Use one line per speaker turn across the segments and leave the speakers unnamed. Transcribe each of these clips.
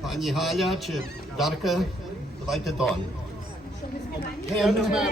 Пані Галя чи Дарка, давайте тон. Гімн. Степан.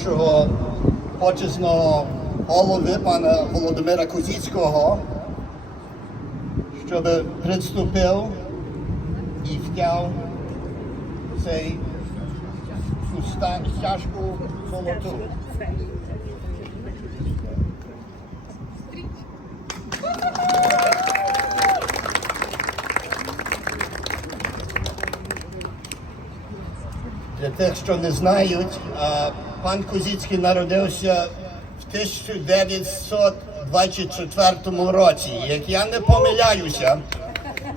Нашого почесного голови пана Володимира Козіцького, щоб приступив і втяв цей стяжку золоту. Для тих, що не знають, пан Козіцький народився в 1924 році. Як я не помиляюся,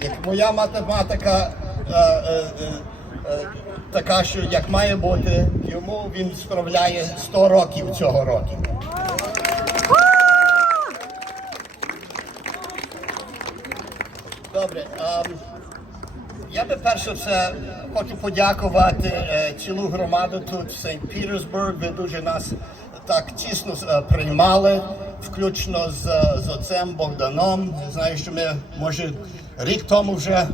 як моя математика е, е, е, е, така, що як має бути, йому він справляє 100 років цього року. Добре. ам, я би перше все хочу подякувати е, цілу громаду тут в Сейнт Пітерсбург. Ви дуже нас так тісно е, приймали, включно з, з отцем Богданом. Знаю, що ми може рік тому вже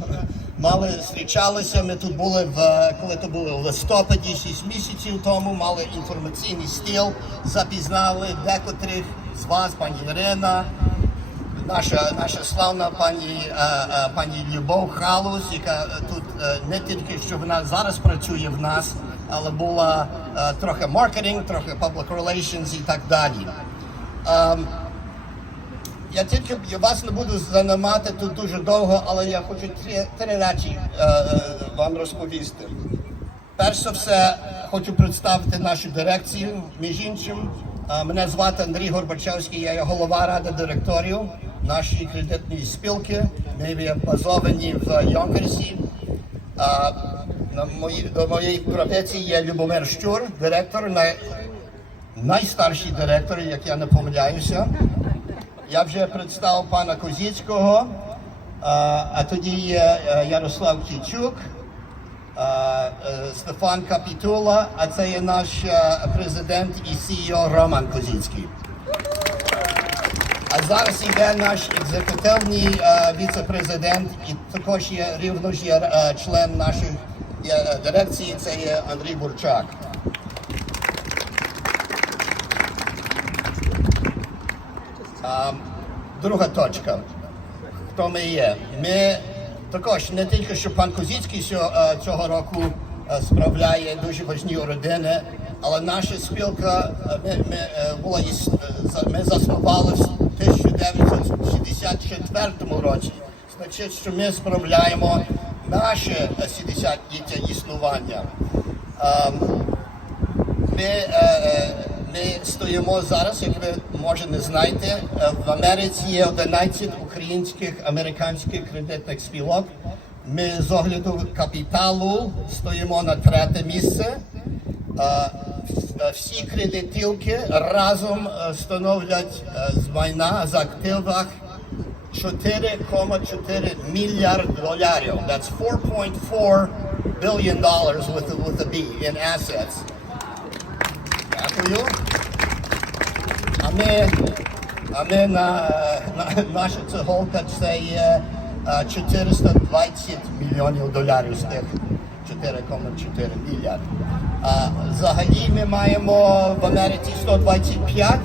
мали зустрічалися. Ми тут були в коли то було в листопаді, 6 місяців тому. Мали інформаційний стіл, запізнали декотрих з вас, пані Ірина наша, наша славна пані, е, е, пані Любов Халус, яка е, тут не тільки що вона зараз працює в нас, але була трохи маркетинг, трохи public relations і так далі. Ем, я тільки я вас не буду займати тут дуже довго, але я хочу три, три речі вам розповісти. Перш за все, хочу представити нашу дирекцію. Між іншим, мене звати Андрій Горбачевський, я є голова ради директорів нашої кредитної спілки. Ми базовані в Йонкерсі. Е, На мої, до моєї професії є Любомир Щур, директор, най, найстарший директор, як я не помиляюся. Я вже представив пана Козіцького, а, а тоді є е, Ярослав Кічук, е, Стефан Капітула, а це є наш е, президент і CEO Роман Козіцький. А зараз йде наш екзекутивний е, віце-президент і також є рівно ж є е, член нашої е, дирекції, це є Андрій Бурчак. Друга точка. Хто ми є? Ми також не тільки що пан Козіцький цього року справляє дуже важні родини, але наша спілка ми, ми, була ми заснували 1964 році. Значить, що ми справляємо наше 70-ліття існування. Ем, ми, е, е, ми стоїмо зараз, як ви може не знаєте, е, в Америці є 11 українських американських кредитних спілок. Ми з огляду капіталу стоїмо на третє місце. Е, вс- Всі кредитівки разом е, становлять е, з майна з активах 4,4 мільярд доларів. That's 4.4 billion dollars with, with a B in assets. Дякую. А ми, а ми на, на наша цеголка це є е, 420 мільйонів доларів з тих 4,4 мільярд. А взагалі ми маємо в Америці 125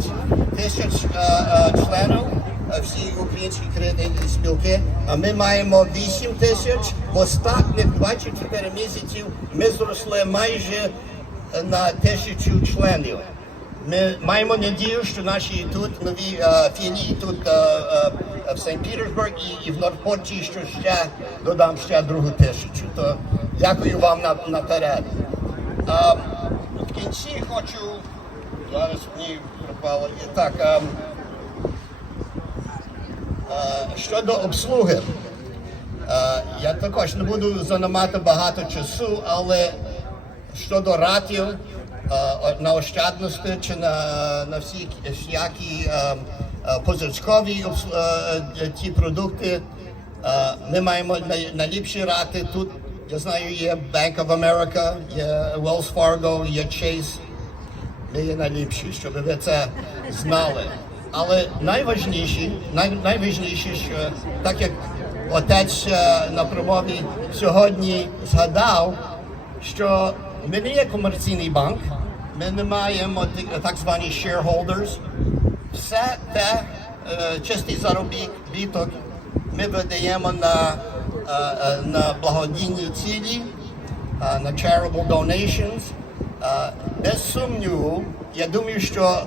тисяч е, е, членів е, всі українські кредитні спілки, а ми маємо 8 тисяч. В останніх 24 місяців ми зросли майже на тисячу членів. Ми маємо надію, що наші тут нові е, філії тут е, е, в. Petersburg і, і в Нордпорті, що ще додам ще другу тисячу. То дякую вам на, наперед. А, в кінці хочу зараз мені пропало. Так, а, а, щодо обслуги. Е, Я також не буду займати багато часу, але щодо ратів е, на ощадності чи на, на всі всякі позичкові обс- е, е, ті продукти, е, ми маємо най- найліпші рати. Тут я знаю, є Bank of America, є Wells Fargo, є Chase. Ми є найліпші, щоб ви це знали. Але найважніше, най, найважніше, що так як отець е, на промові сьогодні згадав, що ми не є комерційний банк, ми не маємо так звані shareholders. Все те е, чистий заробіток ми видаємо на, на благодійні цілі, е, на charitable donations. Е, Без сумніву, я думаю, що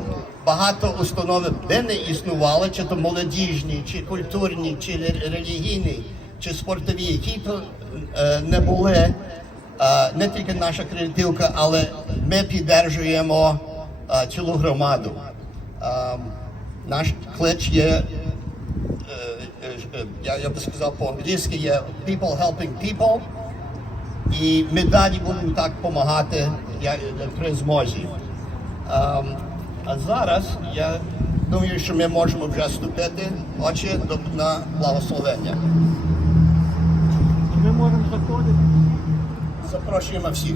багато установ би не існували, чи то молодіжні, чи культурні, чи релігійні, чи спортові, які то е, не були е, не тільки наша креативка, але ми піддержуємо е, цілу громаду. Е, Наш клич є, е, е, е, я, я би сказав по-англійськи, є people helping people. І ми далі будемо так допомагати при змозі. Ем, а зараз я думаю, що ми можемо вже вступити очі на благословення.
Ми можемо заходити.
Запрошуємо всіх.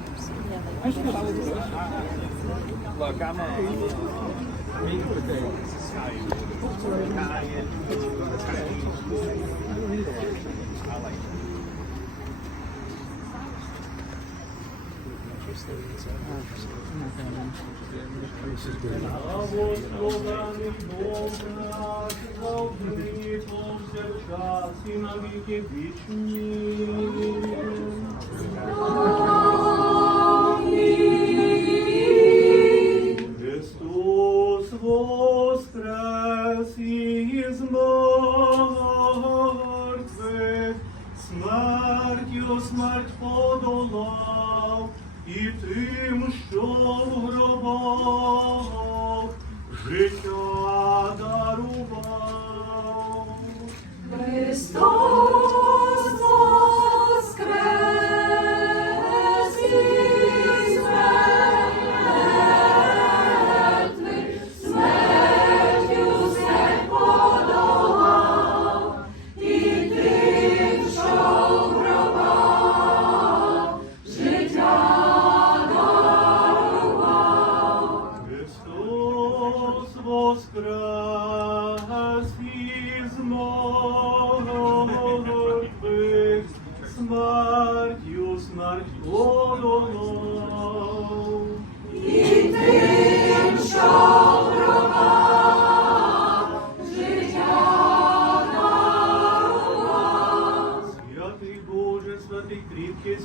Look, I'm a meat potato.
Благословений Бог наш, нині повсякчас і на віки вічні.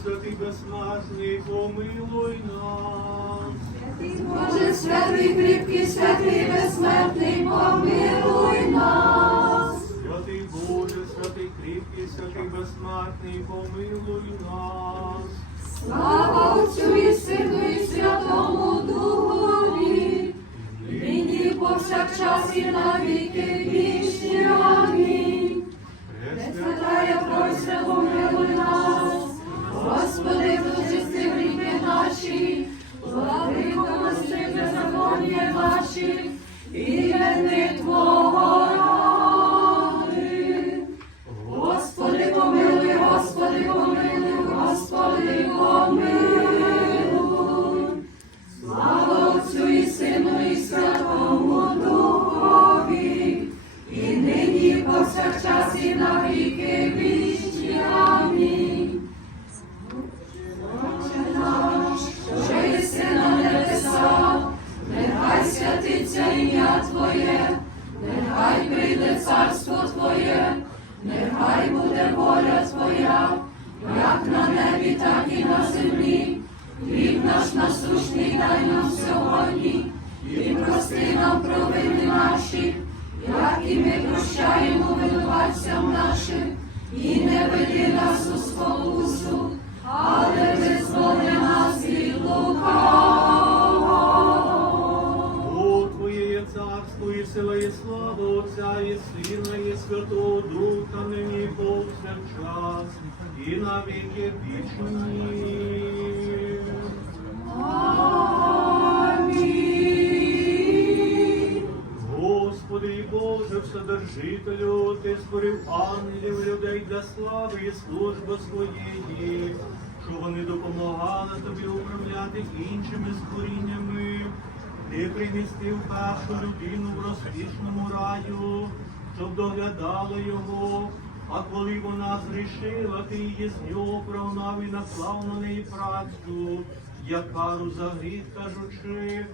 Святий безмазний, помилуй нас.
Боже, святий кріпкий, святий безсмертний, помилуй нас.
Святий Боже, святий кріпкий, святий безсмертний, помилуй нас.
Отцю і Сину і Святому Духові, нині повсякчас і на
Сина, і Святого Духа, нині повсякчас, і на віки вічні.
Амінь.
Господи і Боже, Вседержителю, Ти створив ангелів людей для слави і служби своєї, що вони допомагали тобі управляти іншими створіннями. Ти примістив першу людину в розкішному раю, щоб доглядала його. А коли вона зрішила, ти її з нього прогнав і наклав на неї працю, як кару за кажучи,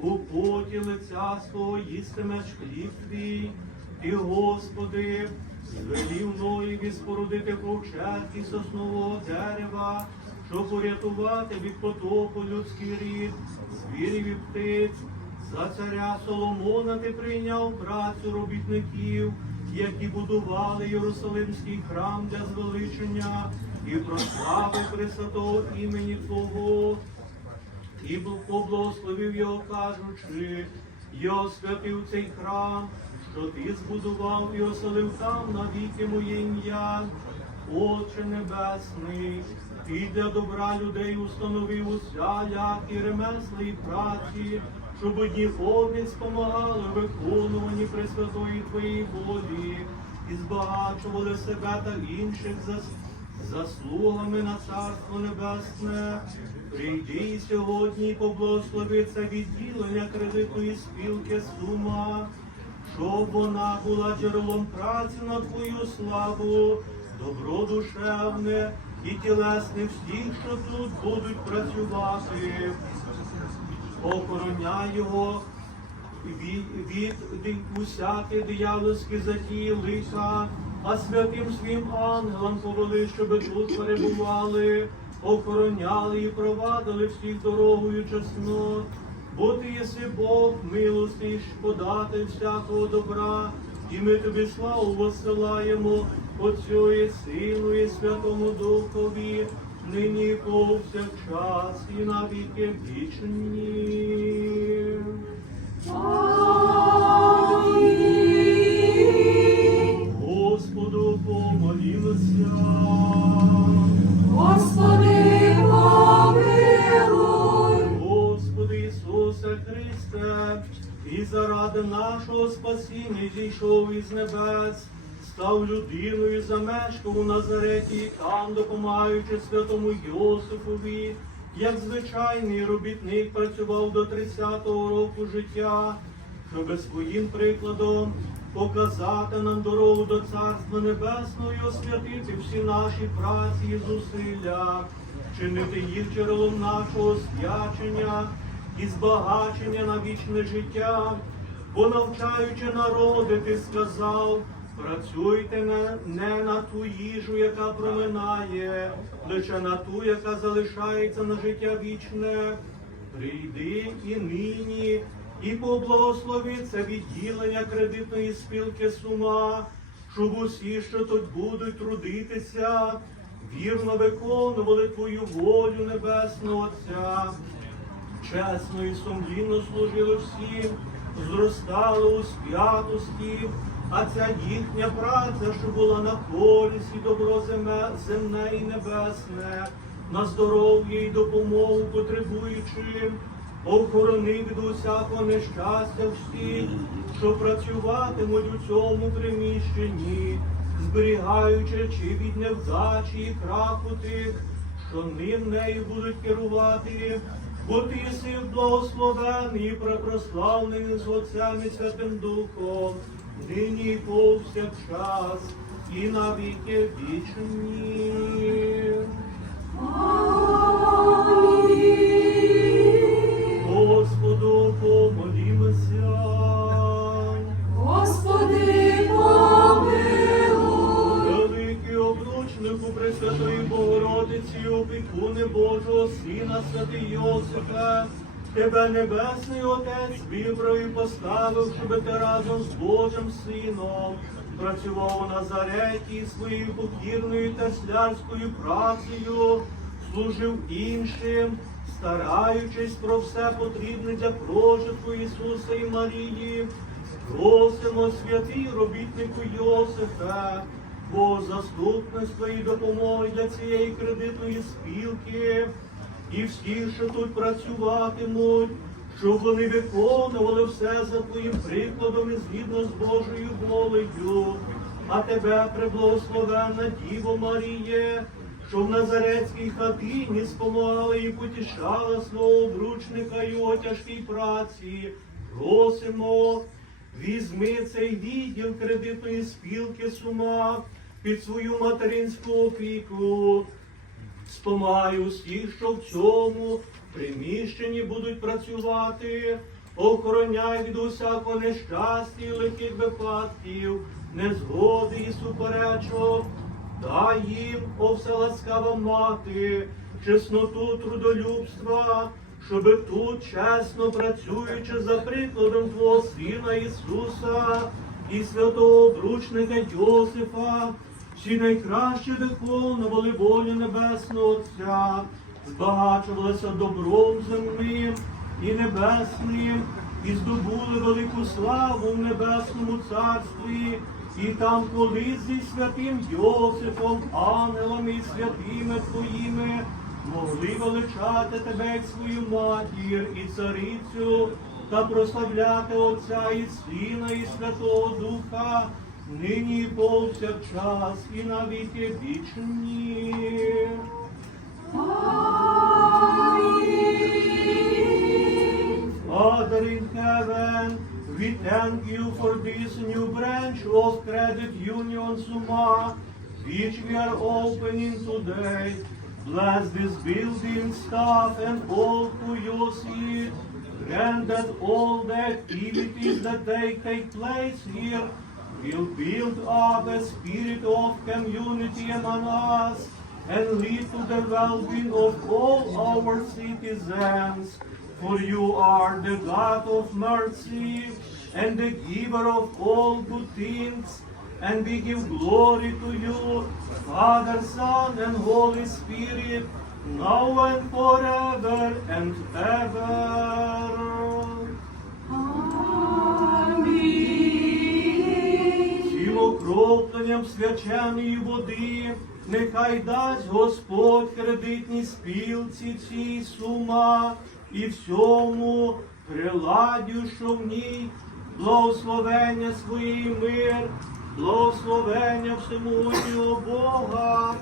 у поті лиця свого їстимеш хліб твій, ти, Господи, звелів Ноєві спорудити ковчег із соснового дерева, щоб урятувати від потопу людський рід, звірів і птиць. За царя Соломона ти прийняв працю робітників, які будували Єрусалимський храм для звеличення і прослави Пресвятого імені Твого і поблагословив його, кажучи, я освятив цей храм, що ти збудував і оселив там навіки моє ім'я. Отче Небесний, ти для добра людей установив усялякі ремесла і праці, щоб одні одні спомагали виконуванні Пресвятої Твоєї волі і збагачували себе та інших за заслугами на Царство Небесне. Прийди сьогодні і поблагослови це відділення кредитної спілки сума, щоб вона була джерелом праці на Твою славу, добро душевне і тілесне всіх, що тут будуть працювати. Охороняй його. Від, від, від усякі диявольські затії лиха, а святим своїм ангелам повели, щоб тут перебували, охороняли і провадили всіх дорогою чеснот. Бо ти єси Бог милостий, подати всякого добра, і ми тобі славу посилаємо Отцю і Сину і Святому Духові, нині повсякчас і на віки вічні.
Амінь.
Господу помолімося.
Господи, помилуй.
Господи Ісусе Христе, і заради нашого спасіння зійшов із небес, став людиною, замешкав у Назареті, там, допомагаючи святому Йосифові, як звичайний робітник працював до 30-го року життя, щоби своїм прикладом показати нам дорогу до Царства Небесного і освятити всі наші праці і зусилля, чинити їх джерелом нашого свячення і збагачення на вічне життя, бо навчаючи народи, ти сказав, Працюйте не на ту їжу, яка проминає, лише на ту, яка залишається на життя вічне. Прийди і нині, і поблагослови це відділення кредитної спілки сума, щоб усі, що тут будуть трудитися, вірно виконували твою волю Небесного Отця чесно і сумлінно служили всім, зростали у святості, а ця їхня праця, що була на користь і добро земне і небесне, на здоров'я і допомогу потребуючим, охорони від усякого нещастя всіх, що працюватимуть у цьому приміщенні, зберігаючи чи від невдачі і краху тих, що ним нею будуть керувати, бо ти си благословений і препрославлений з Отцем і Святим Духом, нині і повсякчас, і на віки вічні. Господу помолімося.
Господи, помилуй.
Великий обручнику Пресвятої Богородиці, опікуни Божого Сина, святий Йосифе, тебе Небесний Отець і поставив, щоб ти разом з Божим Сином працював у Назареті своєю покірною та слярською працею, служив іншим, стараючись про все потрібне для прожитку Ісуса і Марії. Просимо святий робітнику Йосифе, бо заступництва і допомоги для цієї кредитної спілки і всіх, що тут працюватимуть, щоб вони виконували все за твоїм прикладом і згідно з Божою волею. А тебе, преблагословенна Діво Маріє, що в Назарецькій хатині спомагала і потішала свого обручника його тяжкій праці. Просимо, візьми цей відділ кредитної спілки сума під свою материнську опіку. Спомагай усіх, що в цьому приміщенні будуть працювати, охороняй від усякого нещастя і лихих випадків, незгоди і суперечок. Дай їм, о вселаскава мати, чесноту трудолюбства, щоби тут чесно працюючи за прикладом Твого Сина Ісуса і святого обручника Йосифа, всі найкраще виконували волю Небесного Отця, збагачувалися добром земним і небесним, і здобули велику славу в небесному царстві, і там колись зі святим Йосифом, ангелами і святими твоїми могли величати тебе як свою матір і царицю та прославляти Отця і Сина і Святого Духа, нині і повсякчас, і на віки вічні. Father in heaven, we thank you for this new branch of Credit Union Suma, which we are opening today. Bless this building staff and all who use it. Grant that all the activities that they take place here will build up a spirit of community among us and lead to the well-being of all our citizens. For you are the God of mercy and the giver of all good things, and we give glory to you, Father, Son, and Holy Spirit, now and forever and ever. Amen. Окропленням свяченої води, нехай дасть Господь кредитній спілці цій сума і всьому приладдю, що в ній, благословення своїй мир, благословення всемогутнього Бога,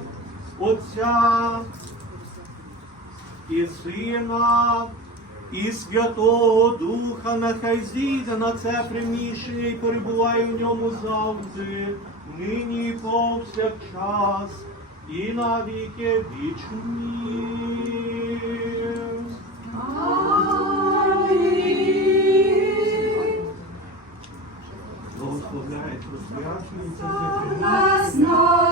Отця і Сина, і Святого Духа нехай зійде на це приміщення і перебуває в ньому завжди, нині і повсякчас, і на віки вічні. Благословляй просвячується
Гласно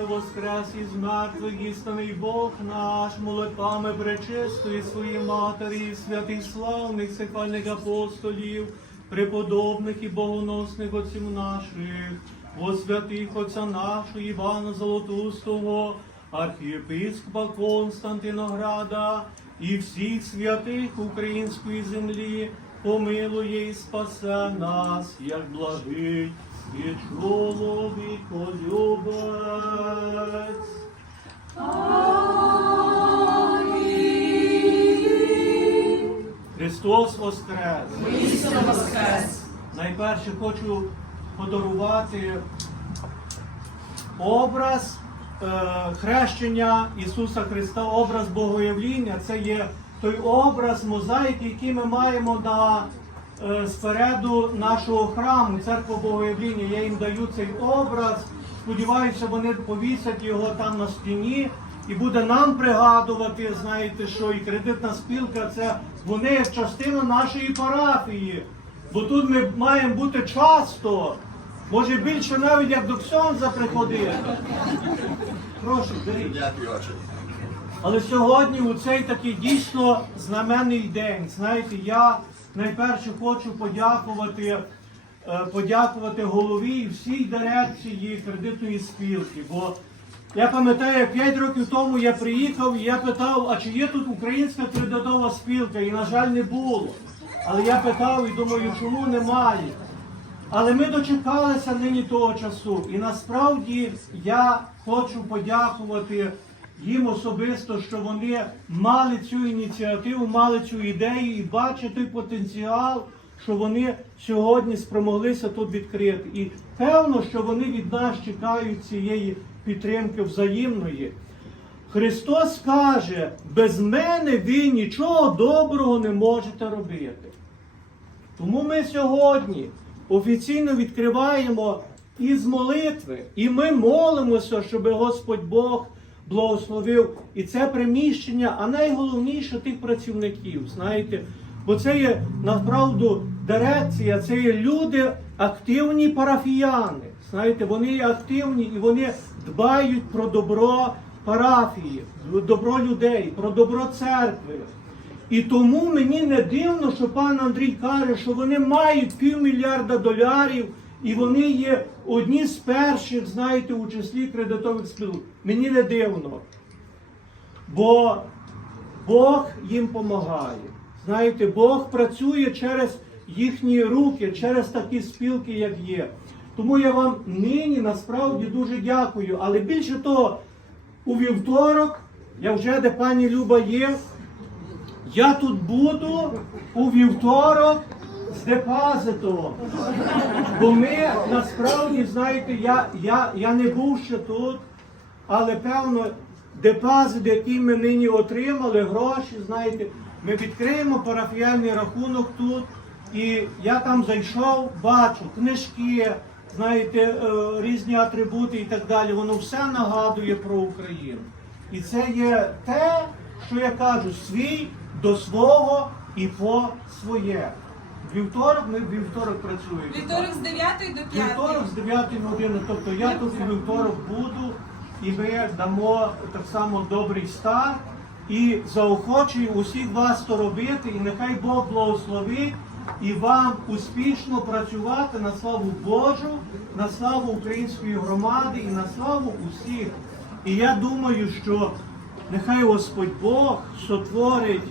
що
воскрес із мертвих, істинний Бог наш, молитвами пречистої своїй матері, святих славних сихвальних апостолів, преподобних і богоносних отців наших, о святих Отця нашого Івана Золотустого, архієпископа Константинограда і всіх святих української землі, помилує і спасе нас, як благий і чоловіколюбець.
Амінь.
Христос Воскрес!
Істинно воскрес.
Найперше хочу подарувати образ е, хрещення Ісуса Христа, образ Богоявління. Це є той образ мозаїки, який ми маємо на спереду нашого храму, церква Богоявління. Я їм даю цей образ. Сподіваюся, вони повісять його там на стіні. І буде нам пригадувати, знаєте, що і кредитна спілка це вони частина нашої парафії. Бо тут ми маємо бути часто, може більше навіть як до Ксьонза приходити. Прошу, беріть. Але сьогодні у цей такий дійсно знаменний день. Знаєте, я найперше хочу подякувати, е, подякувати голові і всій дирекції кредитної спілки. Бо я пам'ятаю, як 5 років тому я приїхав і я питав, а чи є тут українська кредитова спілка? І, на жаль, не було. Але я питав і думаю, чому немає. Але ми дочекалися нині того часу. І насправді я хочу подякувати їм особисто, що вони мали цю ініціативу, мали цю ідею і бачать той потенціал, що вони сьогодні спромоглися тут відкрити. І певно, що вони від нас чекають цієї підтримки взаємної. Христос каже, без мене ви нічого доброго не можете робити. Тому ми сьогодні офіційно відкриваємо із молитви, і ми молимося, щоб Господь Бог благословив і це приміщення, а найголовніше тих працівників, знаєте, бо це є направду дирекція, це є люди активні парафіяни. Знаєте, вони є активні і вони дбають про добро парафії, добро людей, про добро церкви. І тому мені не дивно, що пан Андрій каже, що вони мають півмільярда долярів, і вони є одні з перших, знаєте, у числі кредитових спілок. Мені не дивно. Бо Бог їм допомагає. Знаєте, Бог працює через їхні руки, через такі спілки, як є. Тому я вам нині насправді дуже дякую. Але більше того, у вівторок, я вже де пані Люба є, я тут буду у вівторок з депозитом. Бо ми насправді, знаєте, я, я, я не був ще тут, але певно депозит, який ми нині отримали, гроші, знаєте, ми відкриємо парафіяльний рахунок тут. І я там зайшов, бачу книжки, знаєте, е, різні атрибути і так далі. Воно все нагадує про Україну. І це є те, що я кажу, свій до свого і по своє. Вівторок ми вівторок працюємо.
Вівторок з 9 до 5.
Вівторок з 9 години, тобто я тут вівторок буду, і ми дамо так само добрий старт. І заохочую усіх вас то робити, і нехай Бог благословить і вам успішно працювати на славу Божу, на славу української громади і на славу усіх. І я думаю, що нехай Господь Бог сотворить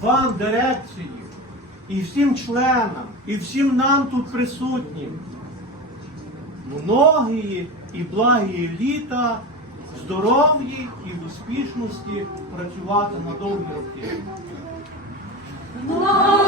вам дирекції і всім членам, і всім нам тут присутнім. Многії і благі літа, здоров'ї і успішності працювати на довгі роки. Многая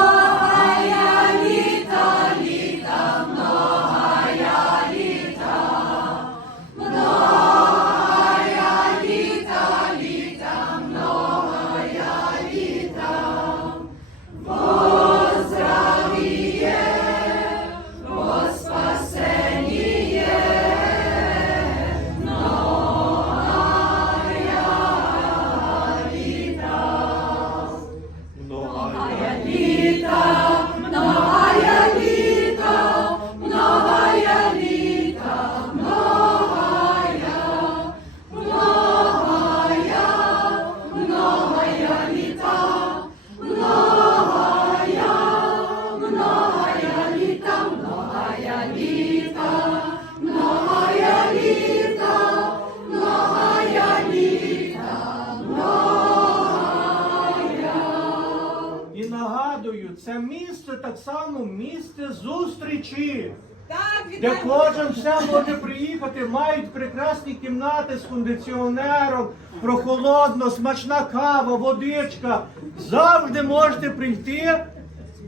кондиціонером, прохолодно, смачна кава, водичка. Завжди можете прийти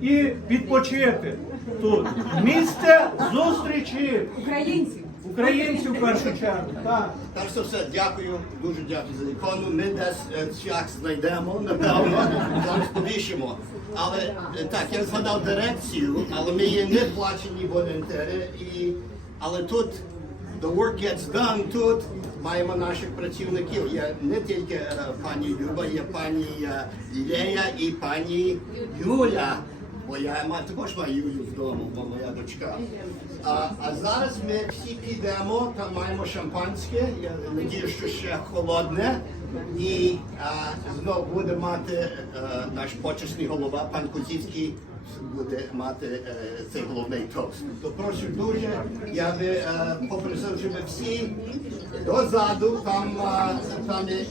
і відпочити тут. Місце зустрічі
Українці.
українців в першу чергу. Так.
Перш за все, дякую, дуже дякую за ікону. Ми десь е, час знайдемо, напевно, зараз повішимо. Але е, так, я згадав дирекцію, але ми є не плачені волонтери. І, але тут the work gets done тут. Маємо наших працівників. Є не тільки е, пані Люба, є пані е, Лілея і пані Юля. Бо я ма- також маю Юлю вдома, бо моя дочка. А, а зараз ми всі підемо, там маємо шампанське, я надію, що ще холодне. І а, знов буде мати е, наш почесний голова, пан Кузівський, буде мати е, цей головний тост. То прошу дуже, я би е, попросив, щоб всі дозаду, там, е, там є